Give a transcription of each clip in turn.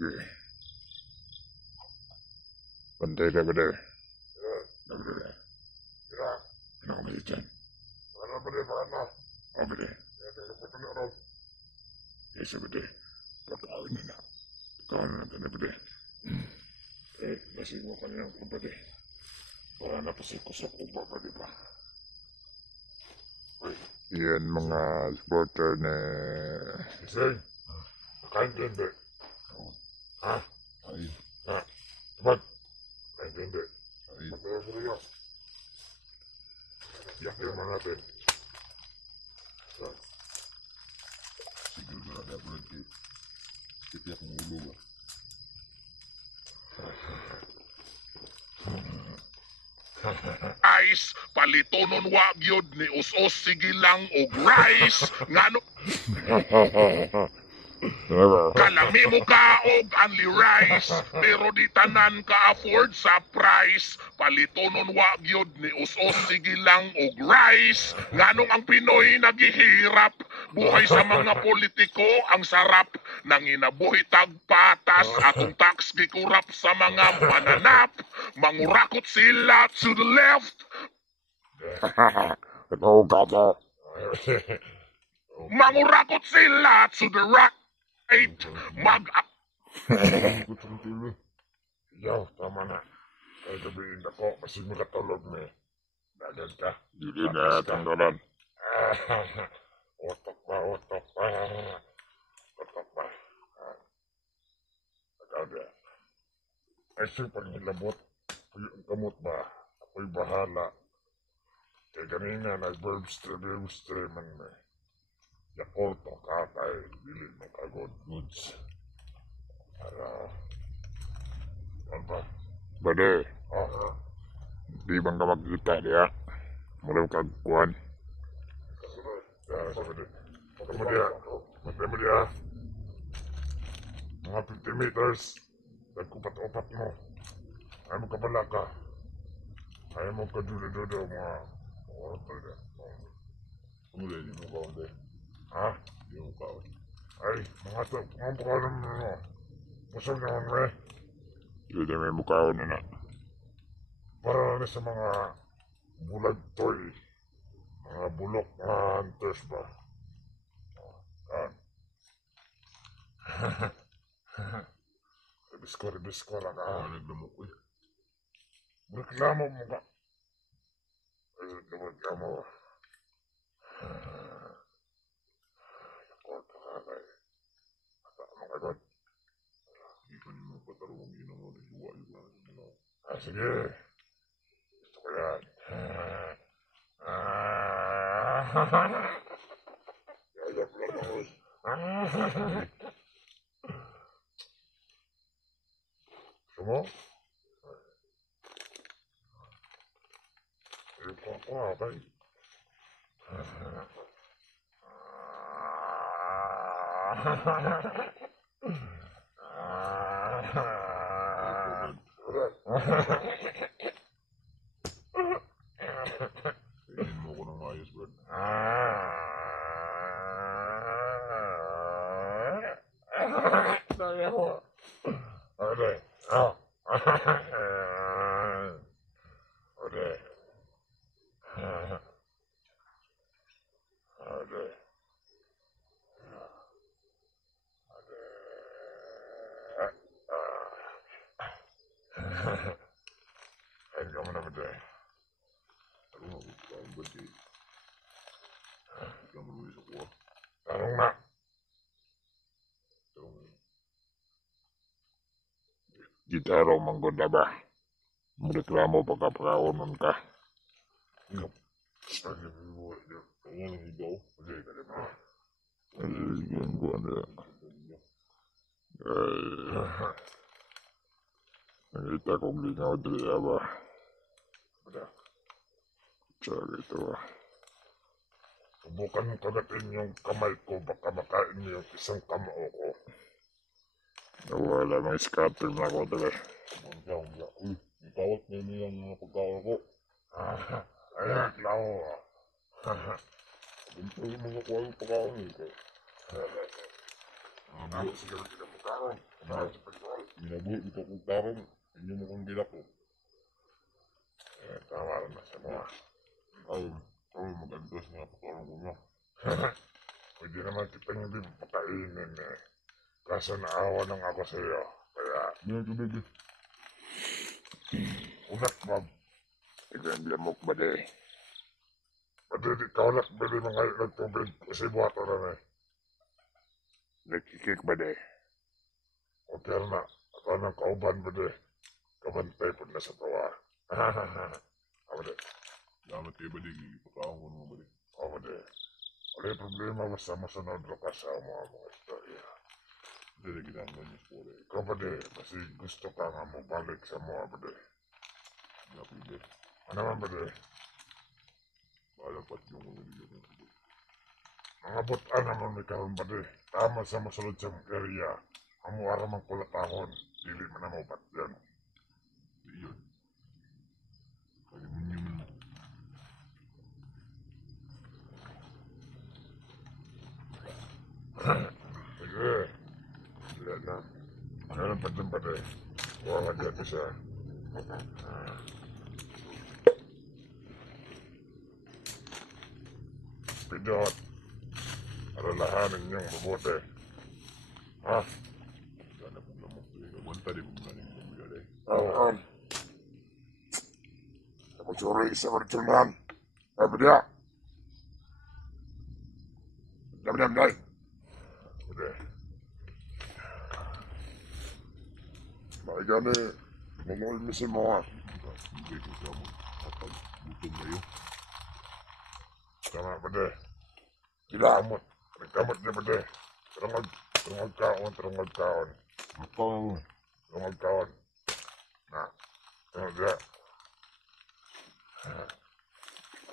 Sige. Bantay ka ba dahil? Nagdala. Pinakamalit dyan. Ano ba di ba na? O ba dahil? Ito na rin. Yes, ba dahil? Pagkawin na na. Pagkawin na natin na ba dahil? Lasing mo kanina ko ba dahil? Para napasik ko sa kuba ba di ba? Yan mga supporter na... Isay, nakaintindi. Ha? Ay, Ha? Sabag? Nakaintindi. ay. Pagkaya ko rin yun. Yakin mo natin. Siguro na ada berarti. Kita yang ulu lah. Rice, palitonon wa gyud ni us-us sige lang og rice ngano kalami mo ka og only rice pero di tanan ka afford sa price palitonon wa gyud ni us-us sige lang og rice nganong ang Pinoy naghihirap buhay sa mga politiko ang sarap nanginabuhi tagpatas atong tax gikurap sa mga mananap mangurakot sila to the left Ikaw ka ba? mangurakot sila to the right mag Yaw, tama na. Kaya gabihin ako, masig makatulog ni. Dagan ka. Hindi na tanggalan. Otok pa, otok pa. Otok pa. Agad. Ay, super nilabot. Ang kamot ba? Ako'y bahala. Kaya ganina, nag-verb stream man may. Yakult ang katay, dili mo kagod goods. Para, ano ba? Bade, Oh, di bang ka magkita dia? Mula kagkuhan. sabi mo dia. Mga 50 meters. Nagkupat-upat mo. Ayaw mo kabala ka. Ayaw mo kadulo-dulo mga oras talaga. Mula di mo kawan deh. Ha? Di mo kawan. Ay, mga pakalam mo. Pusog naman mo eh. Hindi may mukawan na na. Para na sa mga bulag toy. Mga bulok, mga hunters ba? Yan. Rebisko lang ka. Nagdamok ko eh. Reklamo mo ka. Ay, reklamo. Yakot ka kagay. Ano kagod? Hindi pa ni mo patarong ina mo. Nagluwa yung mga. Sige. Gusto ko yan. Yayap lang ako. Gusto mo? Ipon ko okay. Tingin mo ko ng ayos, bro. Saya ko. Ode. Oh. Ode. Ode. Ay, kamu na ba ito eh? Ano nga ko kawan ba di? Ikaw mo luwi sa kuha. Tanong na. Ito nga. Gitaro manggoda ba? Magreklamo pagkapakaunon ka. Ay, nabibuhay niyo. Kaya nang ikaw. Hindi, kali mo. Ay, yan ko ano. Ay, nakita kong lingaw dili ba? Ada. Sorry ito ba? Subukan mong kagatin yung kamay ko, baka makain niyo yung isang kamao ko. Nawala may scatter na ako dali. Uy, itawat niyo niyo yung mga pagkaon ko. Ayan, lao. Ito yung mga kuha yung pagkaon nito. Ako siguro sila pagkaon. Minabuhi ito kong tarong. Inyo mo kong gila ko. Tama rin na sa mga. Ay, mag-address nga po tarong ko nyo. Pwede naman kita hindi pakainin eh. Kaso naawa lang ako sa iyo. Kaya, Bilang tubig eh. unak mab. Ikan lamok ba de? Pwede di ka unak pwede mga nagtubig kasi buhato na eh. Nagkikik ba de? Okay na. Ako nang kauban pwede. Kabantay po na sa tawa. Ako de. Salamat kayo ba di? Ipakaon ko naman ba di? Ako de. Wala problema basta masunod ro ka sa mga istorya. Hindi na ginagawa niyo po rin. Ikaw ba de? Kasi gusto ka nga mabalik sa mga ba de. Hindi pwede. Ano naman ba de? Malapat yung mga nilyo ng tubig. Mga butaan naman may karoon ba de? Tama sa masunod sa area. Ang muara mang kulatahon. Dili man na mabat yan. Di yun. Kalimun nyo man. Sige. Wala na. Ano lang pa dyan ba de? Huwag nga dyan isa. Pidot. Alalahanin niyong mabuti. Ha? Sana po lamok to eh. Wanta di po nanin mo bigala eh. Oo. Ako suri sa martunan. Ay, badya. Dam, day. Bude. Bakit gani? Nangulit mo si mo ha. Hindi ko siya mo. Kapag gutom kayo. Tama, bude. Kilamot. Nagkamot niya, bude. Trungag kaon. Kapag Trungag kaon. Na. Trungag niya.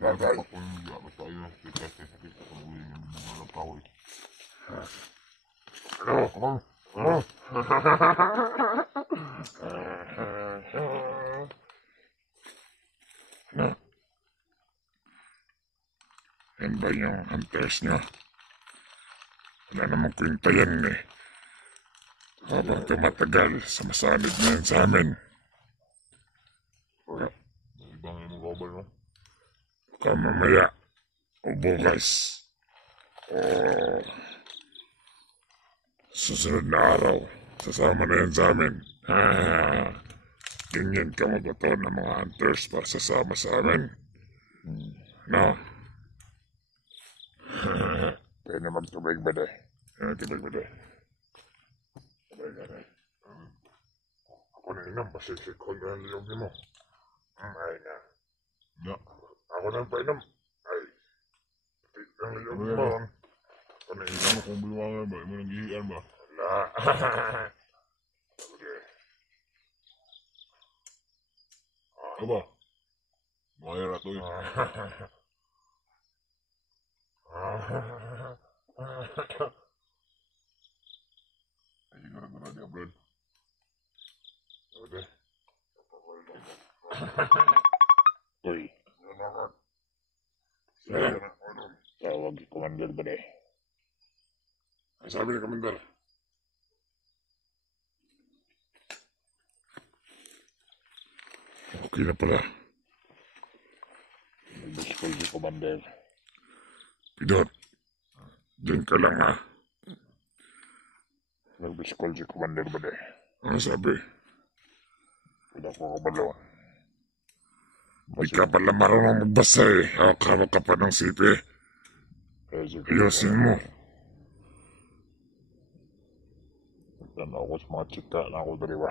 Bagay. Kapag kung hindi ako sa iyo. Sakit sa uli ng bunga ng kahoy. Ano? Yan ba yung hunters nyo? Wala namang kwenta yan eh. Habang tumatagal, sumasanib na yan sa amin. Ibang yung robber no? Baka mamaya, o bukas, o susunod na araw, sasama na yan sa amin. Ganyan ka mabato ng mga hunters para sasama sa amin. No? Pwede magtubig ba de? Tubig ba de? Tubig ba de? Ako na inam, pasisik ko na ang liyog mo. Ay na. Ya. Ako na painom. Ay. Pati ang liyog mo. Ako na inam. Ano kung biwangan ba? Mo nang gihian ba? Wala. Okay. Aba. Mga rato yun. Ay, gara-gara dia, Brad. Udah. Uy, tawag si Commander ba de? Ang sabi ni Commander. Okay na pala. Nag-school si Commander. Pidot. Diyan ka lang ha. Nag-school si Commander ba de? Ano sabi? Pwede ko kabalo. Di ka pala marunong magbasa eh. Hawak-hawak ka pa ng sipi. Ayusin mo. Yan ako sa mga chika na ako dariwa.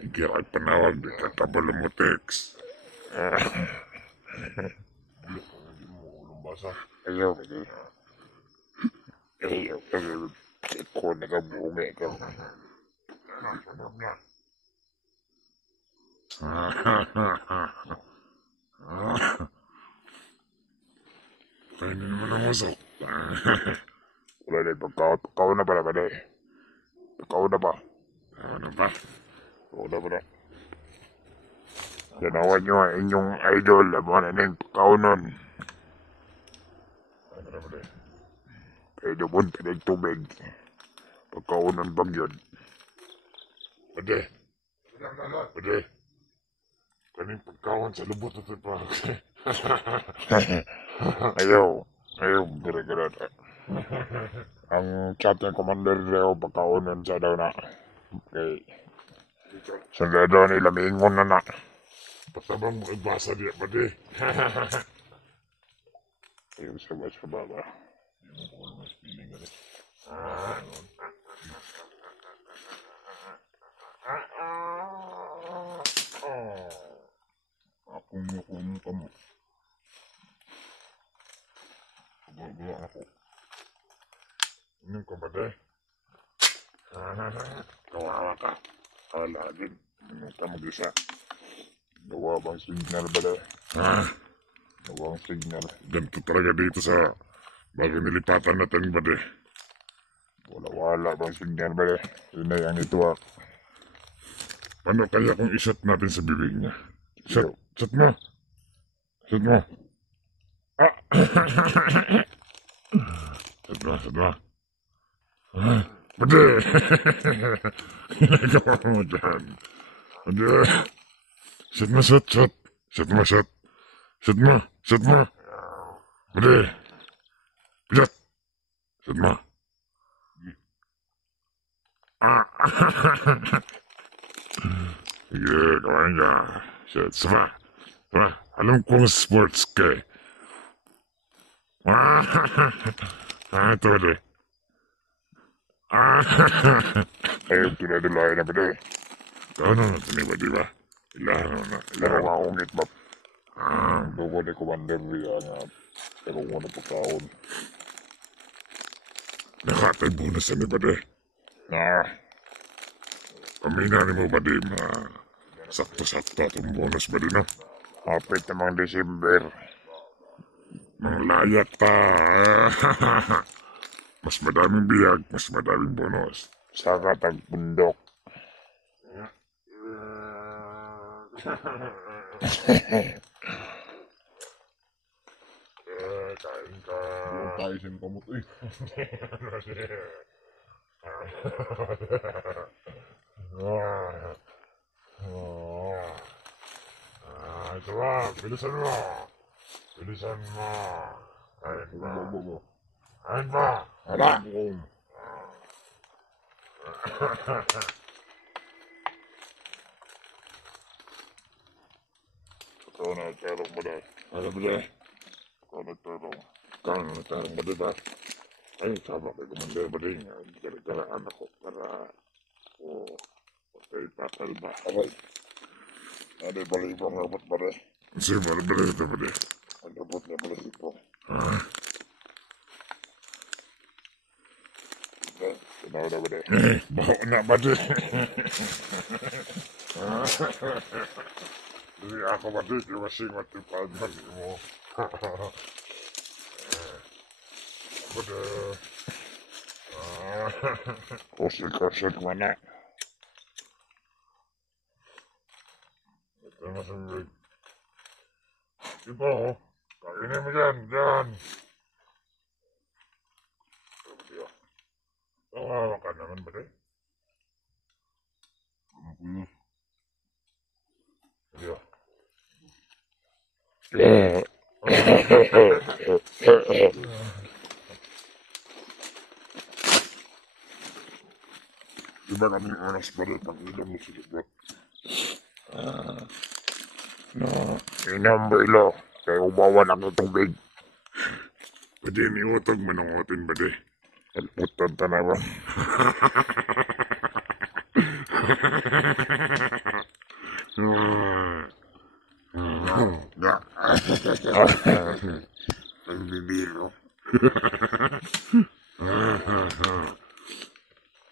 Hindi ay panawag. Di ka kabalo mo text. Hindi mo ulong basa. Ayaw, kasi. Ayaw, kasi. Iko nagabungi ka. Sunod na. Kainin mo ng usok. Wala na pagkaw na pala ba de? Pagkaw na ba? Ano ba? Pagkaw na ba de? Ganawan nyo ang inyong idol. Abo na ng pagkaw nun. Ano ba de? Kaya dumon ka ng tubig. Pagkaw nun bang yun? Pwede. Pwede. Kaning pagkawan sa lubot ito pa. Ayaw, gara-gara. Ang chat ng commander daw pagkaunan sa daw na. Okay. Sundalo nila mingon na na. Patabang mo ibasa diya pwede. Ayaw sa baba. Akong nakuha ka mo. Kababa ako. Inom ka pwede. Kawawa ka. Kala din. Ano ka mag-isa? Gawa bang signal ba na? Gawang signal. Ganito talaga dito sa bagong nilipatan natin pwede. Wala bang signal ba na? Yun na yung network. Paano kaya kung isat natin sa bibig niya? Shot mo. Shot mo. Shot mo. Pwede. Ginagawa mo dyan. Pwede. Shot mo. Shot mo. Pwede. Shot. Shot mo. Sige, kawain ka. Shit, sama. Alam kong sports ka eh. Ito ulit. Ayaw tunadulayan na ba na? Ano na tiniba, di ba? Ilahan na. Pero makungit ba? Bago ni commander riya nga. Pero kung ano pagkaon. Nakatay bonus na ni ba de? Pamina ni mo ba di na sakto-sakto atong bonus ba di na? Hapit namang December. Mga layat pa. Mas madaming biyag, mas madaming bonus. Saka tagbundok. Kain ka. Yung tayo sin kamot eh. Ito ba? Bilisan mo. Kain ba? Hala. Ikaw na nagtarong mo dahil. Ano ba de? Ikaw nagtarong. Kang natarang ba de ba? Ay, sama kay Commander ba de? Gara-garaan ako para patay pakal ba? Aray. Ano yung balibong rabot ba dahil? Sige ba de ito ba de? Ang rabot niya balibong. Tinaw na ba dahil? Baho na ba de? Hindi ako ba de? Iwasing matipagan mo. Ba de? Kusik mo na. Ito na sa bibig. Ito oh. Kainin mo dyan. Tawawa ka naman ba de? Hindi ah. Diba kaming oras ba de? Pag-inom mo sa libot. Inom ba ilo? Kaya umawa lang ng tubig. Pwede niutog manungutin ba de? Putod ta na ba? Ang bibiro.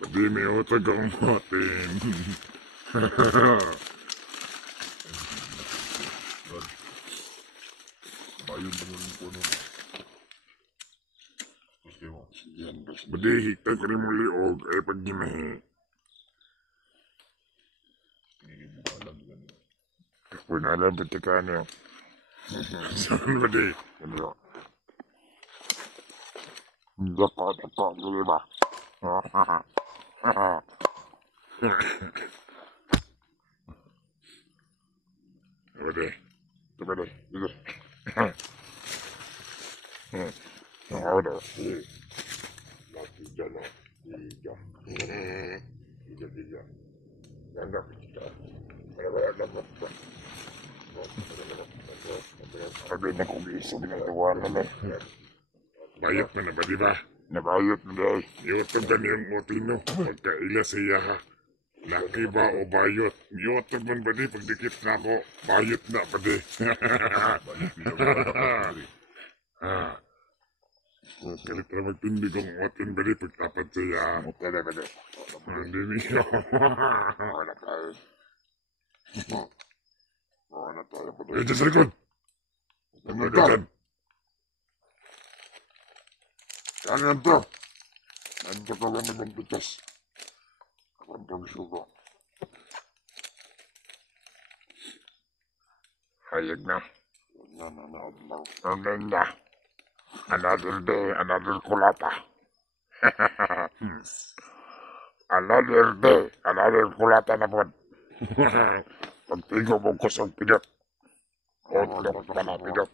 Pwede niutog ang mutin. Ayun ba yung puno? Yan ba siya? Pwede higtan ko rin mo liog ay pag ginahi. Hindi mo alam yan. Kung alam ba tika ano? Saan ba de? Ano? Dako, gili ba? Pwede. Pwede. Sige. Ahora. Lagi jalan. Tiga. Tiga. Ganda. Sabi na kong isa ginagawa na na. Bayot na ba, di ba? Nabayot na ba? Yotog ka niyang motino. Pagkaila siya ha. Laki ba o bayot? Yotog man ba di? Pagdikit na ako, bayot na ba di? Kalit na magtindi kong otin ba di? Pagtapat siya. Kaya ba di? Hindi niyo. Wala tayo. Wala tayo ba di? Eh, dyan sa likod! Nagdagan! Ano yan to? Nandito ka lang naman pitas. Ang pagsuko. Hayag na. Nanonood lang. Nanonood na. Another day, another kulata. Another day, another kulata na po. Pagtigo mo ko sa pigat. Otlok ka na pigat.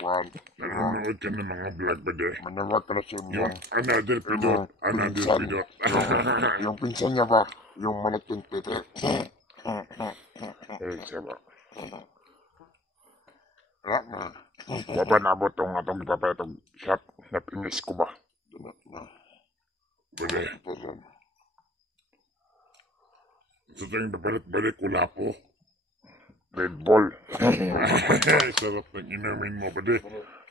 Nanonood ka ng mga vlog ba de? Manawag ka na siya yung another pigat. Another pigat. Yung pinsan niya ba? Yung malaking tete. Eh, siya ba? Wala na. Wala na mo itong ipapayatong shot na pinis ko ba? Bale. Ito tayong nabalit-balik wala po. Red Bull. Sarap ng inumin mo ba di?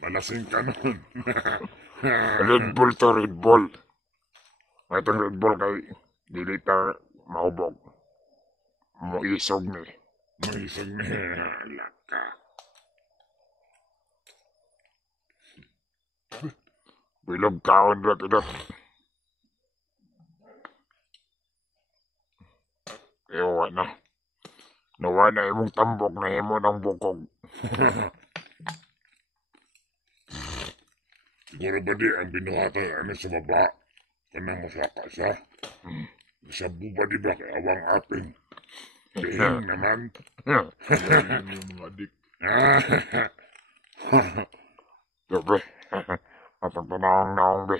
Malasing ka nun. Red Bull to Red Bull. Itong Red Bull kay dilita maubog. Muisog ni. Muisog ni. Laka. Bilog kaon ba ito? Ewa na. Nawa na imong tambok na imo ng bukog. Siguro ba di ang binuhatan ano sa baba? Kanang masaka siya? Nasabu ba di ba kay awang apin? Dihing naman. Yan yung mga adik. Sabi, atang panahong-nahong be.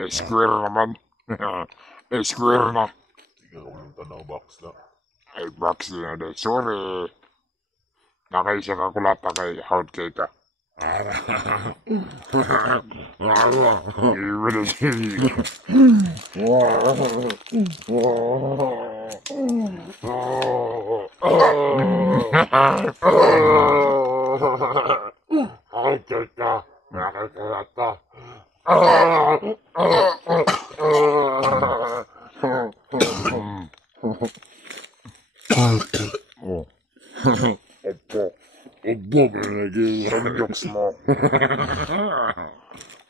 Na-square naman. Na-square na. Ikaw ang tanaw box na. Ay, box din na dahil. Sorry. Nakaisa ka kulata kay hard cake ka. Hard cake ka. Nakakulata. Oh. Opo. Opo ba lagi? Sumyoks mo.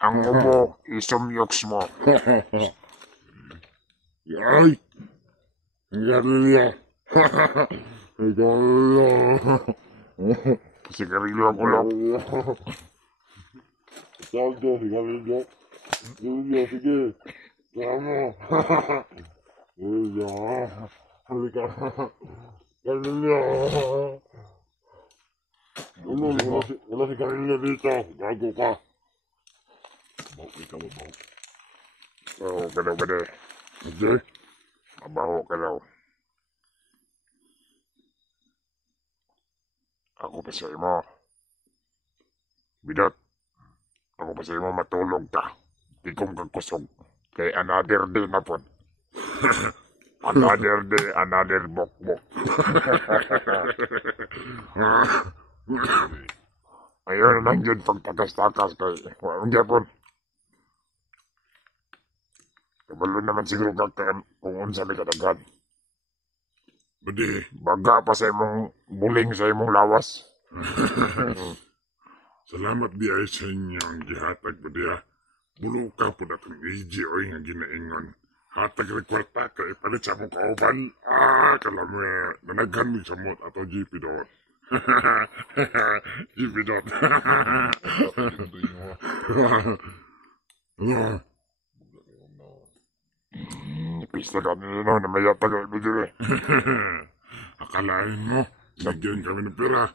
Ang umo, isumyoks mo. Ay! Sigarilyo. Sigarilyo. Sigarilyo ako lang. Sigarilyo. Sigarilyo, sige. Tama. Sigarilyo. Halika. Sigarilyo. Wala si Karilyo dito. Gago ka. Baho ikaw, baho. Oo, galaw ka na. Hindi. Mabaho ka daw. Ako pa sa imo. Bidot. Ako pa sa imo matulog ka. Tikom kang kusog. Kay another day na po. Another day, another bok-bok. Ayun lang yun pagtakas-takas kay walang Japon. Kabalo naman siguro ka kung unsa may kadagan. Badi, baga pa sa imong buling sa imong lawas. Salamat di ay sa inyong gihatag badi ha. Bulo ka po na itong EJ nga ginaingon. Hatag rekwarta ka ipalit sa mong kauban. Kalami, nanaghan mo sa mot ato GP doon. GP doon. Pista ka nila na mayatag ang ibigay. Akalain mo, Bigyan kami ng pera.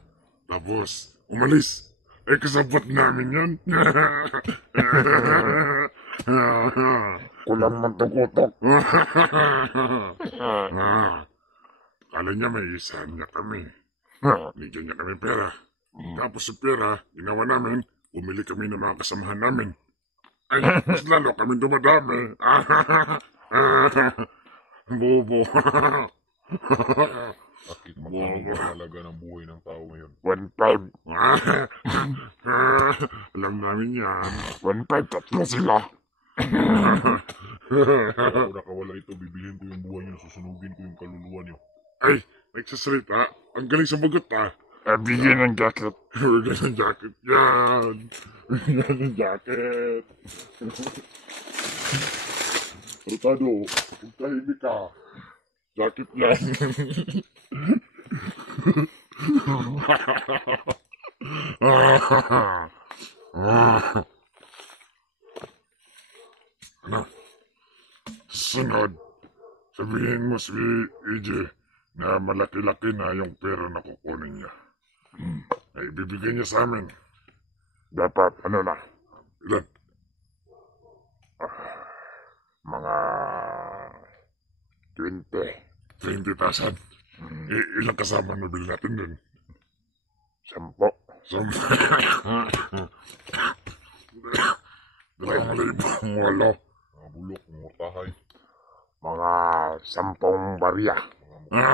Tapos, umalis. Eh, kasabot namin yan. Kulang man tugutok. Kala niya may isa niya kami. Bigyan niya kami pera. Tapos sa pera, ginawa namin, bumili kami ng mga kasamahan namin. Ay, mas lalo kami dumadami. Bobo. Bakit magkano ba talaga ng buhay ng tao ngayon? 1.5. Alam namin yan. 1.5, tatlo sila. Kung nakawala ito, bibilhin ko yung buhay niyo, susunugin ko yung kaluluwa niyo. Ay, nagsasalita. Ang galing sa bagot ah. Bigyan ng jacket. Bigyan ng jacket yan. Bigyan ng jacket. Rutado, kung tahimik ka. Jacket yan. Ano? Sunod, sabihin mo si EJ na malaki-laki na yung pera na kukunin niya. Ay, bibigyan niya sa amin. Dapat, ano na, Ilan? mga 20. 20,000. Ilang kasama na bilhin natin dun? 10. So, 2,000 walo. Mga bulok, mga mortahay, Mga 10 barya. mga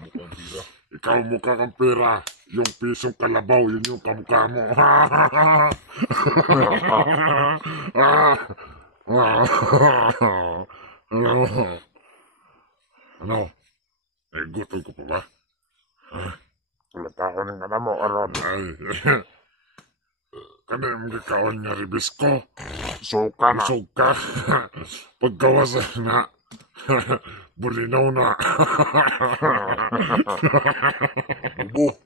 mukhang tira. Ikaw mukha kang pera. Yung pisong kalabaw, yun yung kamukha mo. Ano? Eh, gutom ko pa ba? Kulata ko ng alam mo, Aron. Ay, kana yung gakaon nga ribis ko. Suka na. Busog ka. Pagkawas na. Bulinaw na. Bubo!